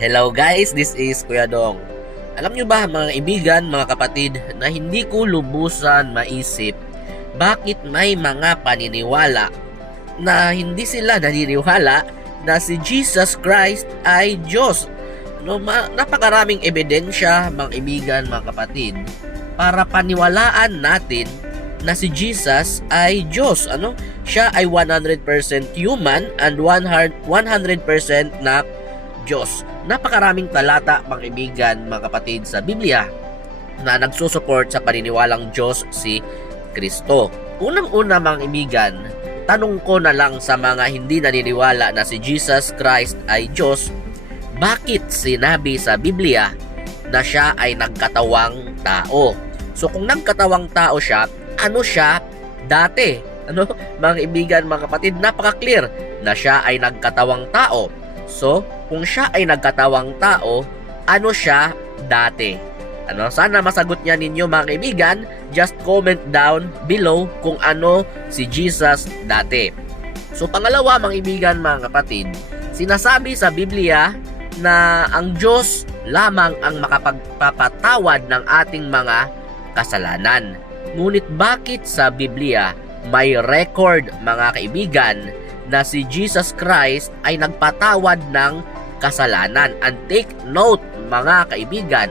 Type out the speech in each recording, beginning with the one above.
Hello guys, this is Kuya Dong. Alam nyo ba mga kaibigan, mga kapatid, na hindi ko lubusan maisip bakit may mga paniniwala na hindi sila naniniwala na si Jesus Christ ay Diyos. No, ma- napakaraming ebidensya mga kaibigan, mga kapatid, para paniwalaan natin na si Jesus ay Diyos. Ano? Siya ay 100% human and 100% na Diyos. Napakaraming talata, mga kaibigan, mga kapatid sa Biblia na nagsusupport sa paniniwalang Diyos si Kristo. Unang-una, mga kaibigan, tanong ko na lang sa mga hindi naniniwala na si Jesus Christ ay Diyos, bakit sinabi sa Biblia na siya ay nagkatawang tao? So kung nagkatawang tao siya, ano siya dati? Ano, mga kaibigan, mga kapatid, napaka-clear na siya ay nagkatawang tao. So, kung siya ay nagkatawang tao, ano siya dati? Ano, sana masagot niya ninyo mga kaibigan. Just comment down below kung ano si Jesus dati. So pangalawa mga kaibigan, mga kapatid, sinasabi sa Biblia na ang Diyos lamang ang makapagpapatawad ng ating mga kasalanan. Ngunit bakit sa Biblia may record mga kaibigan na si Jesus Christ ay nagpatawad ng kasalanan? And take note mga kaibigan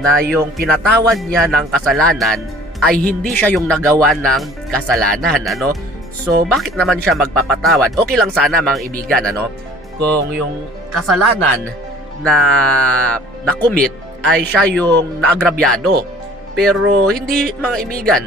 na yung pinatawad niya ng kasalanan ay hindi siya yung nagawa ng kasalanan ano? So bakit naman siya magpapatawad? Okay lang sana mga ibigan ano? Kung yung kasalanan na na-commit ay siya yung naagrabyado. Pero hindi mga ibigan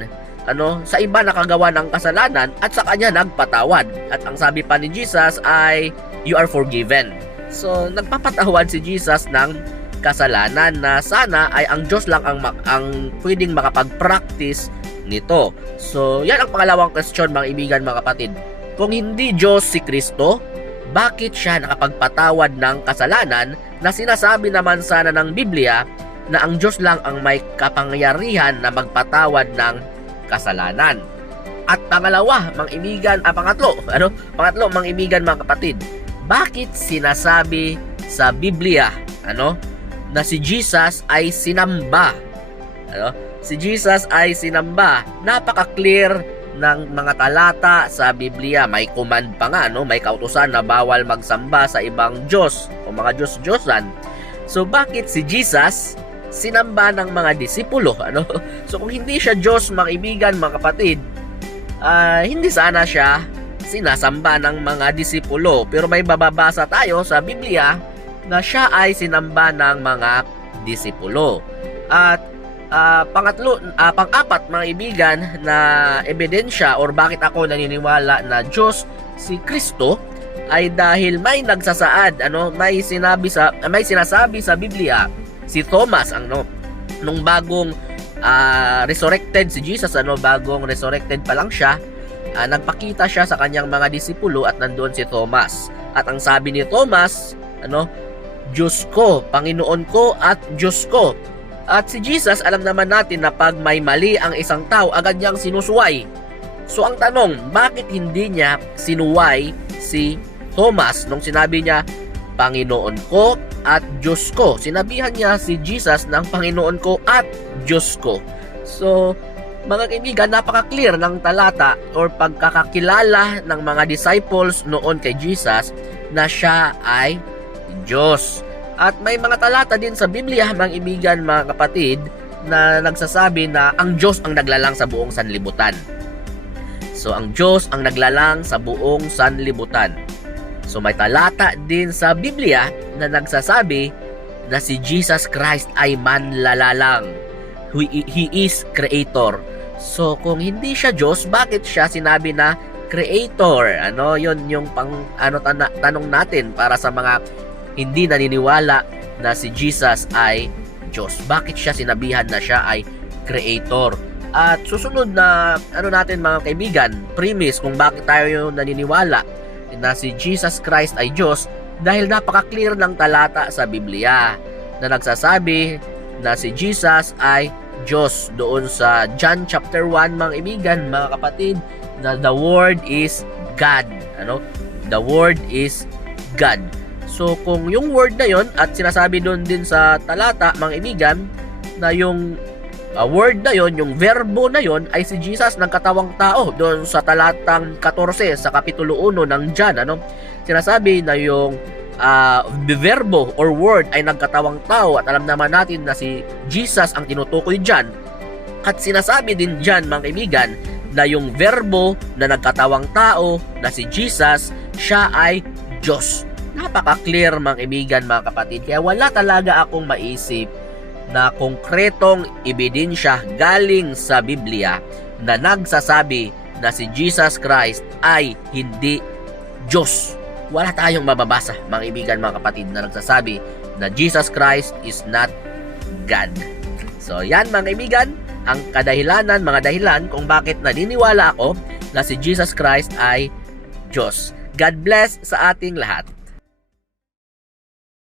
ano sa iba nakagawa ng kasalanan at sa kanya nagpatawad at ang sabi pa ni Jesus ay you are forgiven so nagpapatawad si Jesus ng kasalanan na sana ay ang Diyos lang ang, ang pwedeng makapag-practice nito. So, yan ang pangalawang question mga ibigan mga kapatid. Kung hindi Diyos si Kristo, bakit siya nakapagpatawad ng kasalanan na sinasabi naman sana ng Biblia na ang Diyos lang ang may kapangyarihan na magpatawad ng kasalanan? At pangalawa, mga ibigan, ah, pangatlo, ano? Pangatlo, mga ibigan, mga kapatid. Bakit sinasabi sa Biblia, ano? na si Jesus ay sinamba. Ano? Si Jesus ay sinamba. Napaka-clear ng mga talata sa Biblia. May command pa nga, no? may kautusan na bawal magsamba sa ibang Diyos o mga Diyos-Diyosan. So bakit si Jesus sinamba ng mga disipulo? Ano? So kung hindi siya Diyos, mga ibigan, mga kapatid, ah, hindi sana siya sinasamba ng mga disipulo. Pero may bababasa tayo sa Biblia na siya ay sinamba ng mga disipulo. At ah, pangatlo, ah, pang-apat mga ibigan na ebidensya or bakit ako naniniwala na Diyos si Kristo ay dahil may nagsasaad, ano, may sinabi sa may sinasabi sa Biblia si Thomas ang no nung bagong ah, resurrected si Jesus ano bagong resurrected pa lang siya ah, nagpakita siya sa kanyang mga disipulo at nandoon si Thomas at ang sabi ni Thomas ano Diyos ko, Panginoon ko at Diyos ko. At si Jesus, alam naman natin na pag may mali ang isang tao, agad niyang sinusuway. So ang tanong, bakit hindi niya sinuway si Thomas nung sinabi niya, Panginoon ko at Diyos ko? Sinabihan niya si Jesus ng Panginoon ko at Diyos ko. So, mga kaibigan, napaka-clear ng talata or pagkakakilala ng mga disciples noon kay Jesus na siya ay Diyos. At may mga talata din sa Biblia, mga ibigan, mga kapatid, na nagsasabi na ang Diyos ang naglalang sa buong sanlibutan. So, ang Diyos ang naglalang sa buong sanlibutan. So, may talata din sa Biblia na nagsasabi na si Jesus Christ ay manlalalang. He, is creator. So, kung hindi siya Diyos, bakit siya sinabi na creator? Ano, yon yung pang ano tana, tanong natin para sa mga hindi naniniwala na si Jesus ay Diyos. Bakit siya sinabihan na siya ay creator? At susunod na ano natin mga kaibigan, premise kung bakit tayo naniniwala na si Jesus Christ ay Diyos dahil napaka-clear ng talata sa Biblia na nagsasabi na si Jesus ay Diyos doon sa John chapter 1 mga kaibigan, mga kapatid, na the word is God. Ano? The word is God. So kung yung word na yon at sinasabi doon din sa talata, mga ibigan, na yung uh, word na yon, yung verbo na yon ay si Jesus nagkatawang tao doon sa talatang 14 sa kapitulo 1 ng John, ano? Sinasabi na yung uh, verbo or word ay nagkatawang tao at alam naman natin na si Jesus ang tinutukoy diyan. At sinasabi din diyan, mga kaibigan, na yung verbo na nagkatawang tao na si Jesus, siya ay Diyos. Napaka-clear mga kaibigan, mga kapatid. Kaya wala talaga akong maisip na konkretong ebidensya galing sa Biblia na nagsasabi na si Jesus Christ ay hindi Diyos. Wala tayong mababasa, mga kaibigan, mga kapatid, na nagsasabi na Jesus Christ is not God. So, yan mga kaibigan, ang kadahilanan, mga dahilan kung bakit naniniwala ako na si Jesus Christ ay Diyos. God bless sa ating lahat.